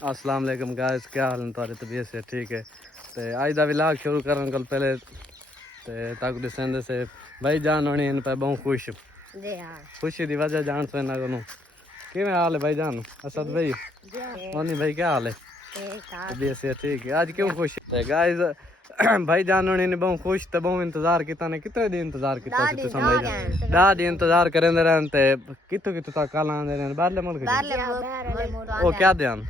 अस्सलाम वालेकुम गाइस, क्या हाल है तुम्हारी? तबीयत से ठीक है? तो आज का व्लॉग शुरू करने को पहले तक दिसेंदे से भाई जान होनी इन पे बहुत खुश जी हां खुशी दी वजह जान से ना को किवें हाल है भाई जान? असद भाई ओनी भाई क्या हाल है? तबीयत से ठीक है? आज क्यों खुश है गाइस? भाई जान होनी ने बहुत खुश ते बहुत इंतजार किता ने कितने दिन इंतजार किता सी तुम भाई जान? दा दिन इंतजार करेंदे रहन ते कितो कितो तक काल आंदे रहन बाहरले मुल्क ओ क्या ध्यान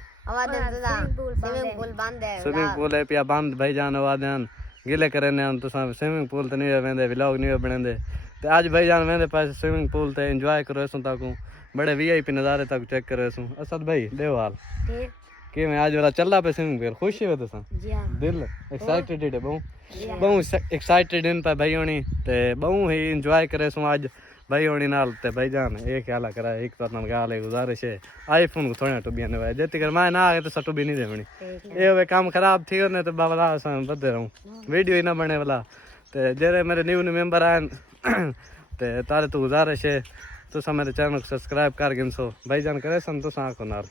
स्विमिंग पूल है पिया बंद भाई जान आवादन गिले करे ने तुसा स्विमिंग पूल ते नहीं वेंदे व्लॉग नहीं बनेंदे ते आज भाई जान वेंदे पास स्विमिंग पूल ते एंजॉय करो सो ताकू बड़े वीआईपी नजारे तक चेक करे सो। असद भाई देव हाल कि मैं आज वाला चल रहा पे स्विमिंग पूल खुशी हो तुसा दिल एक्साइटेड है बहुत एक्साइटेड इन पे भाई होनी ते बहुत ही एंजॉय करे सो आज भाई होनी नाल ते भाई जान एक ख्याल करा एक तो ना गाल है गुजारिश है आईफोन को थोड़ा टुबिया ने भाई जेती कर मैं ना आए तो सटुबी नहीं देवनी ये वे काम खराब थी ने तो बाबा सा बदे रहूं वीडियो ही ना बने वाला ते जेरे मेरे न्यू मेंबर आन ते तारे तो गुजारिश है तुसा मेरे चैनल को सब्सक्राइब कर गिनसो भाई जान करे सन तुसा आको नाल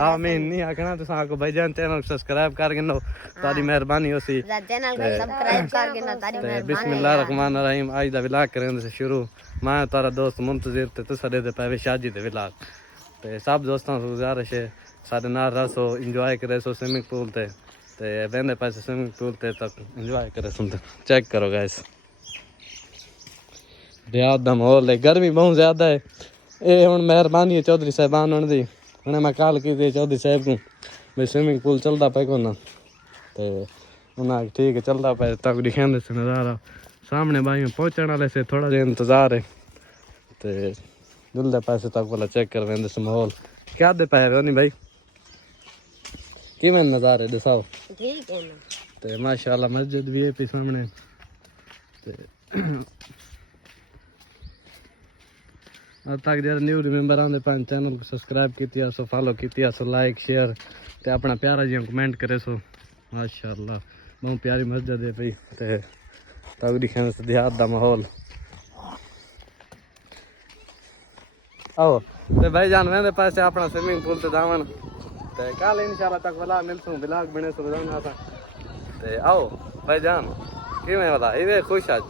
आमीन नहीं आखना तुसा आको भाई जान चैनल को सब्सक्राइब कर गिनो तारी मेहरबानी होसी चैनल को सब्सक्राइब कर गिनो तारी मेहरबानी। बिस्मिल्लाहिर्रहमानिर्रहीम आज दा व्लॉग करें से शुरू मैं तारा दोस्त मुंतजिर ते तुसा दे पे शादी दे व्लॉग ते सब दोस्तों से गुजारिश है साडे नाल रहो एंजॉय करे सो स्विमिंग पूल ते वेंदे पासे स्विमिंग पूल ते तक एंजॉय करे सो चेक करो गाइस रियाद का माहौल है गर्मी बहुत ज़्यादा है ये हूँ मेहरबानी है चौधरी साहबान होने दी उन्हें मैं कॉल की चौधरी साहब को भाई स्विमिंग पूल चलता पे को ना तो उन्हें ठीक है चलता पे तक दिखाने से नज़ारा सामने भाई में पहुँचने वाले से थोड़ा जिहा इंतज़ार है तो जल्द पैसे तक वाला चेक कर वेंदे से माहौल क्या दे पाए नहीं भाई कि मैं नज़ारे दिखाओ तो माशाल्लाह मस्जिद भी है सामने अब तक जरा न्यू मेंबर आते पान चैनल को सब्सक्राइब किया सो फॉलो किया सो लाइक शेयर ते अपना प्यारा जी कमेंट करे सो माशाल्लाह बहुत प्यारी मस्जिद है भाई ते तक दिखाने से देहात का माहौल आओ ते भाई जान वेंदे पासे अपना स्विमिंग पूल ते जावन ते कल इंशाल्लाह तक वाला मिलसूं ब्लॉग बने सो जाना था ते आओ भाई जान किवें वाला ये खुश आज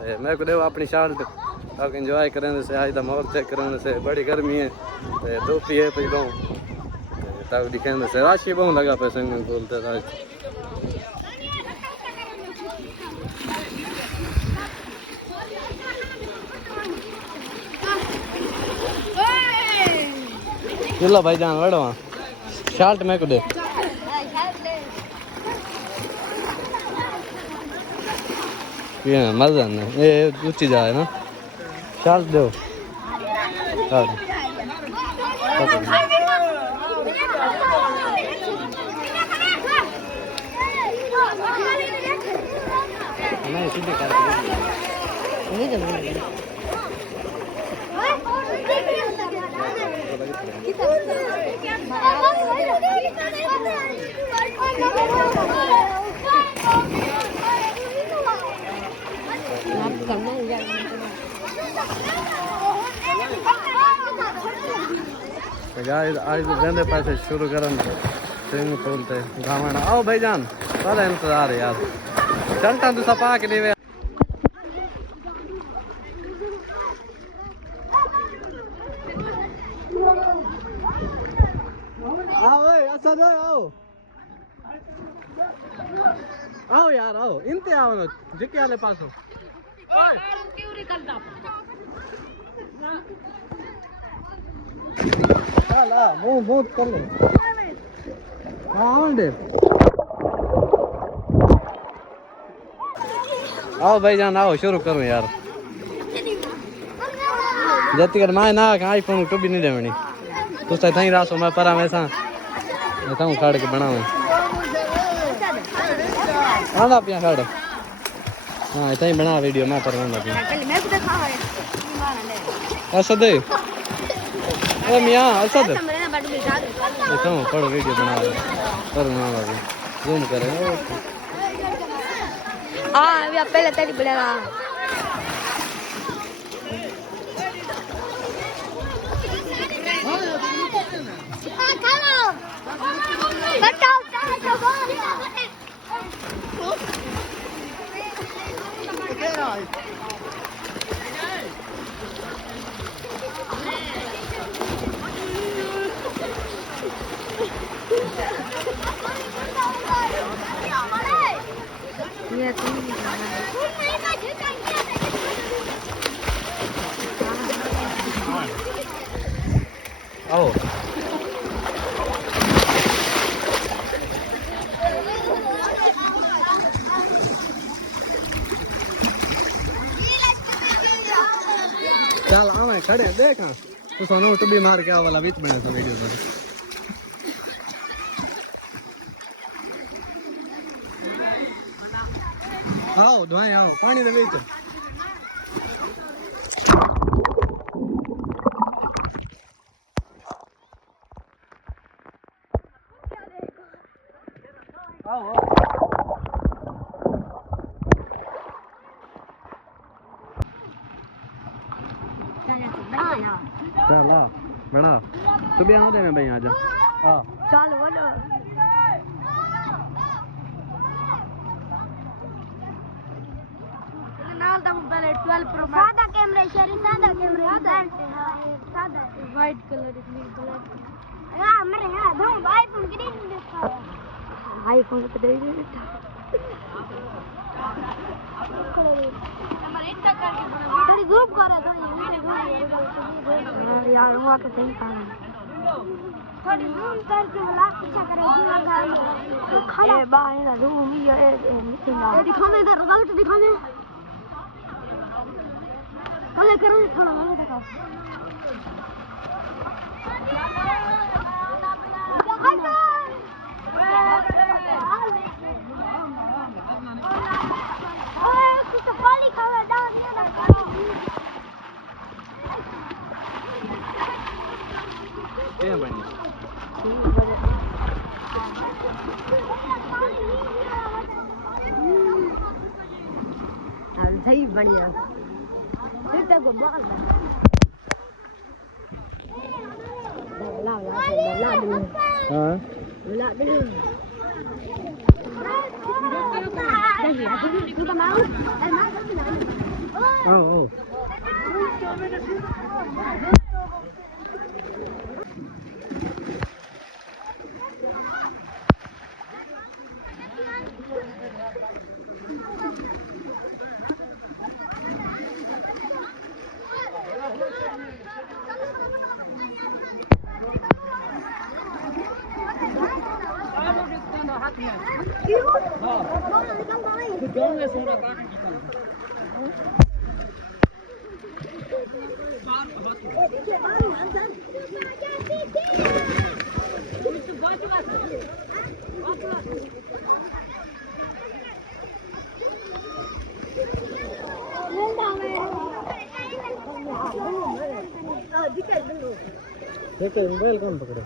ते मैं को देव अपनी शर्ट तक एंजॉय करने से आज का माहौल चेक करने से बड़ी गर्मी है तो धूप है पी बहुत तक दिखाने से राशि बहुत लगा पे स्विमिंग पूल ते आज चलो भाई जान वड़वा शर्ट मैं को दे ये मजा ना ये ऊंची जाए ना चल दो चल नहीं सीधे कर नहीं तो आज गंदे पैसे शुरू करन स्विमिंग पूल ते गावना आओ भाई जान सारा इंतजार है यार चलता तू सपा के नहीं आओ असद आओ आओ यार आओ इनते आओ ना जिके वाले पास हो क्यों निकलता चल आ बहुत कर ले हां दे आओ भाई जान आओ शुरू करो यार जति कर मैं ना आईफोन को भी नहीं देवनी तू तो थई रासो मैं परा में सा मैं काट के बनाऊं आना पिया काट हां इतना ही बना वीडियो मैं करवाऊंगा असद ओ मियां असद देखो पढ़ो वीडियो बना कर ना बाबू जूम करे हां अभी पहले तेरी बड़ेगा ये तो आओ चल आवे खड़े देख तू सोनू टुबी मार के आ वाला बीच बने था वीडियो पर आओ दुआएं आओ पानी दे बीच आओ चल आ बड़ा तू भी आ दे मैं भाई आजा आ चल बोलो नाल दा मोबाइल 12 प्रो सादा कैमरा शेरी सादा वाइट कलर इतनी ब्लैक हां मेरे हां दो आईफोन की नहीं देखा आईफोन तो दे दे हमारे इतना करके थोड़ी जूम करा था यार हुआ के नहीं पाना थोड़ी जूम करके बुला पीछा करे खड़ा बाहर ना जूम ये दिखाने दे रिजल्ट दिखाने कल करो थोड़ा मैं दिखाओ क्या बनी अब सही बढ़िया फिर तक बॉल ला हां आओ देखो मोबाइल कौन पकड़े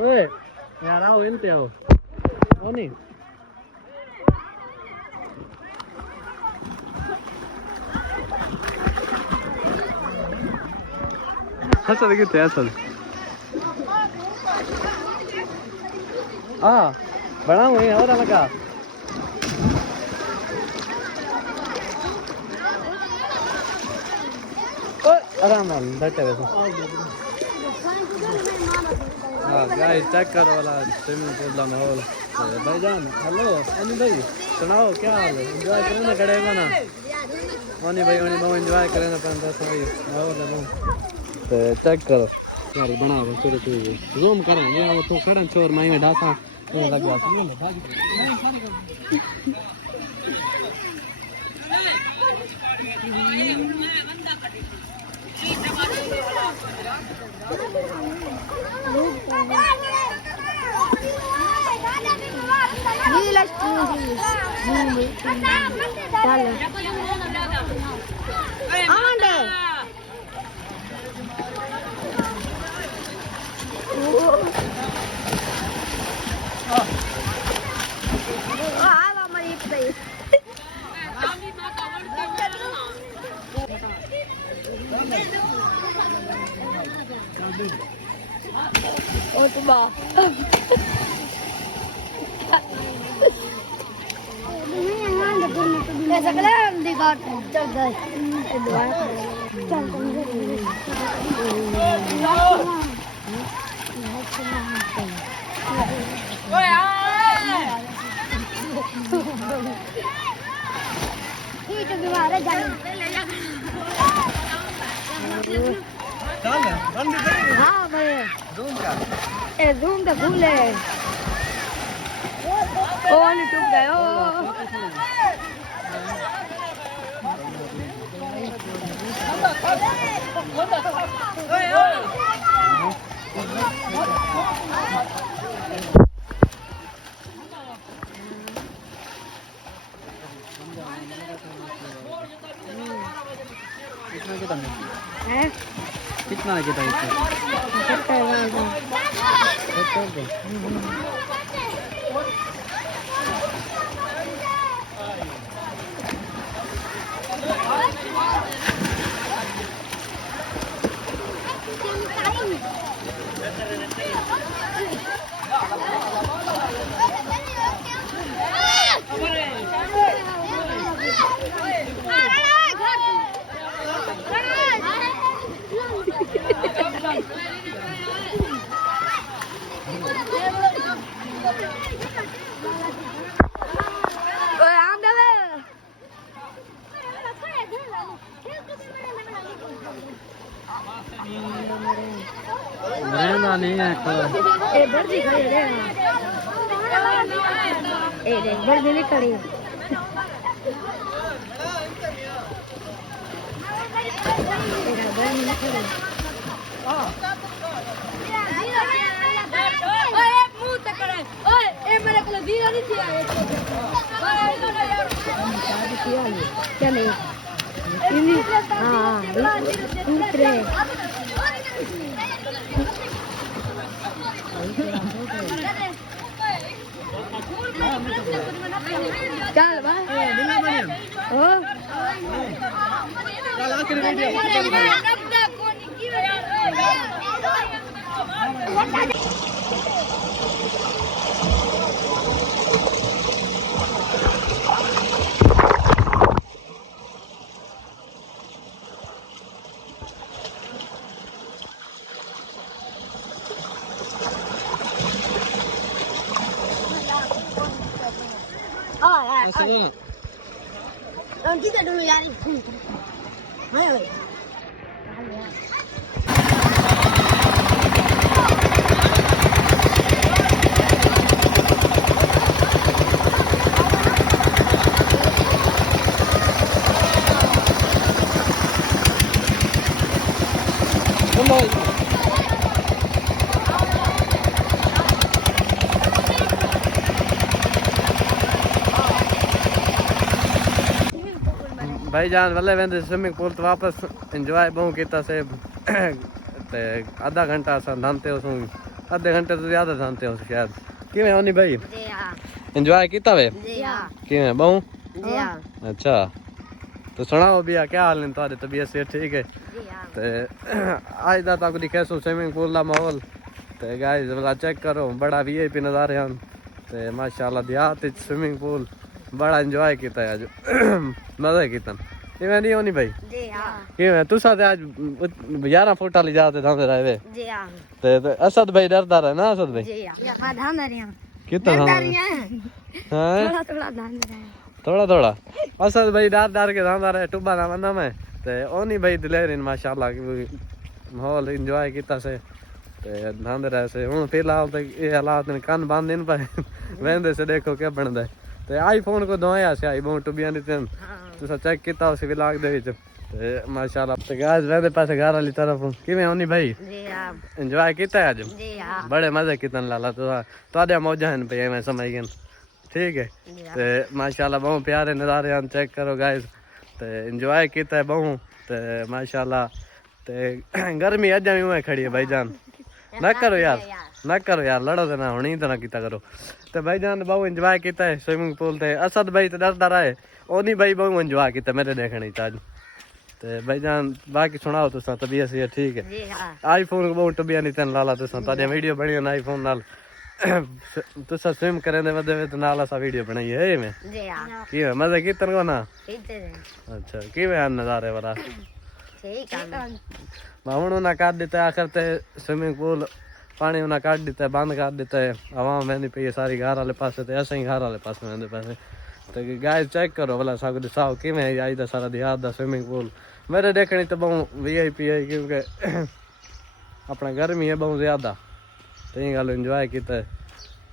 ओए यार आओ इनते आओ ओ नहीं हसन कितने हसन बड़ा हुई और लगा आराम बैठे वैसे हाँ गाइस चेक करो वाला स्विमिंग पूल का माहौल भाईजान हेलो अनिल भाई सुनाओ क्या हाल है एंजॉय करने खड़े हो ना ओनी भाई ओनी बहुत एंजॉय करें अपन तो सही माहौल है तो चेक करो यार बनाओ छोटे छोटे जूम करें ये तो खड़न चोर माई में ढासा वो लग गया सुन ले चल ओ तो बा ऐसा करा दी बात चल गए चल ओए आ ये तो बीमार है जान ले जा चल बंद कर हां भाई रूम का फूल है ओ नहीं टूट गया कितना कितना रहना नहीं है ए बर्दी खड़ी रे ए देख बर्दी नहीं खड़ी तेरा बर्दी नहीं खड़ी ओए एक मुंह तक करे ओए ए मेरे को वीडियो नहीं चाहिए क्या नहीं हां उतरे चल भाई ओ चल आखिरी video kita dulu ya. Ayo. भाईजान वाले वेंदे स्विमिंग पूल तो वापस एंजॉय बहु किया से ते आधा घंटा अस नहाते हो आधे घंटे तो ज्यादा नहाते हो शायद किवें होनी भाई जी हां एंजॉय किया वे जी हां किवें बहु जी हां अच्छा तो सुनाओ भैया क्या हाल है तुम्हारी तबीयत से ठीक है जी हां ते आज दा तक दिखे सो स्विमिंग पूल दा माहौल ते गाइस जरा चेक करो बड़ा वीआईपी नजारे हैं ते माशाल्लाह देहात विच स्विमिंग पूल बड़ा एंजॉय किया आज मजा किया इवें नहीं होनी भाई जी हां किवें तुसा ते आज 11 फुट वाली जाते धांदे रहे वे जी हां ते असद भाई डरदा रहे ना असद भाई जी हां हां धान रहे हैं कितना धान थोड़ा थोड़ा धान रहे हैं थोड़ा थोड़ा असद भाई डर के धांदा रहे टुब्बा ना बंदा मैं ते ओनी भाई दिलेरिन माशाल्लाह की माहौल एंजॉय किया से ते धांदे रहे से हुन फिलहाल तो ये हालात ने कान बंद इन पर वेंदे से देखो क्या बनदा ते आईफोन को दोया से आई बहुत टुबियां दितन तुसा चेक किया उस व्लॉग दे विच ते माशाल्लाह ते गाइस वेंदे पासे घर वाली तरफ किवें होनी भाई जी हां एंजॉय किया आज जी हां बड़े मजे कितन लाला तो मौजा हैं पे मैं समझ गए ठीक है ते माशाल्लाह बहुत प्यारे नज़ारे हैं चेक करो गाइस ते एंजॉय किया है बहु ते माशाल्लाह ते गर्मी अज भी मैं खड़ी है भाईजान ना करो यार लड़ो तो ना होनी तो ना किता करो ते भाईजान बहु एंजॉय किया है स्विमिंग पूल ते असद भाई तो डरदा रहे ओनी भाई बहु एंजॉय किया मेरे देखने आज ਤੇ ਭਾਈਜਾਨ ਬਾਕੀ ਸੁਣਾਓ ਤੁਸੀਂ ਤਬੀਅਤ ਸੀ ਠੀਕ ਹੈ जी हाँ ਆਈਫੋਨ ਬਹੁਤ ਟਬੀਆ ਨਹੀਂ ਤੈਨੂੰ ਲਾਲਾ ਤੁਸੀਂ ਤੁਹਾਡੀਆਂ ਵੀਡੀਓ ਬਣੀਆਂ ਨਾ ਆਈਫੋਨ ਨਾਲ ਤੁਸੀਂ ਸਵਿਮ ਕਰਨ ਦੇ ਵਦੇ ਵਿੱਚ ਨਾਲ ਅਸਾਂ ਵੀਡੀਓ ਬਣਾਈ ਹੈ ਮੈਂ जी हाँ ਕਿਵੇਂ ਮਜ਼ਾ ਕੀਤਨ ਕੋ ਨਾ ठीक है ਅੱਛਾ ਕਿਵੇਂ ਆ ਨਜ਼ਾਰੇ ਵਾਲਾ ठीक है ਮੈਂ ਹੁਣ ਉਹਨਾਂ ਕੱਢ ਦਿੱਤਾ ਆਖਰ ਤੇ ਸਵਿਮਿੰਗ ਪੂਲ ਪਾਣੀ ਉਹਨਾਂ ਕੱਢ ਦਿੱਤਾ ਬੰਦ ਕਰ ਦਿੱਤਾ ਹਵਾ ਵਹਿੰਦੀ ਪਈ ਹੈ ਸਾਰੀ ਘਰ ਵਾਲੇ ਪਾਸੇ ਤੇ ਅਸੀਂ ਘਰ ਵਾਲੇ ਪਾਸੇ ਵਹਿੰਦੇ ਪਏ ਤੇ ਗਾਇਸ ਚੈੱਕ ਕਰੋ ਭਲਾ ਸਭ ਦਿਸਾਓ ਕਿਵੇਂ ਹੈ ਅੱਜ ਦਾ ਸਾਰਾ ਦਿਹਾੜ ਦਾ ਸਵਿਮਿੰਗ ਪੂਲ ਮੇਰੇ ਦੇਖਣੀ ਤਾਂ ਬਹੁਤ VIP ਹੈ ਕਿਉਂਕਿ ਆਪਣਾ ਗਰਮੀ ਹੈ ਬਹੁਤ ਜ਼ਿਆਦਾ ਤੇ ਇਹ ਗੱਲ ਇੰਜੋਏ ਕੀਤਾ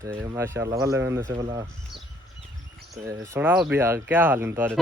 ਤੇ ਮਾਸ਼ਾਅੱਲਾ ਵੱਲੇ ਵੰਦੇ ਸੇ ਭਲਾ ਤੇ ਸੁਣਾਓ ਵੀ ਕੀ ਹਾਲ ਨੇ ਤੁਹਾਡੇ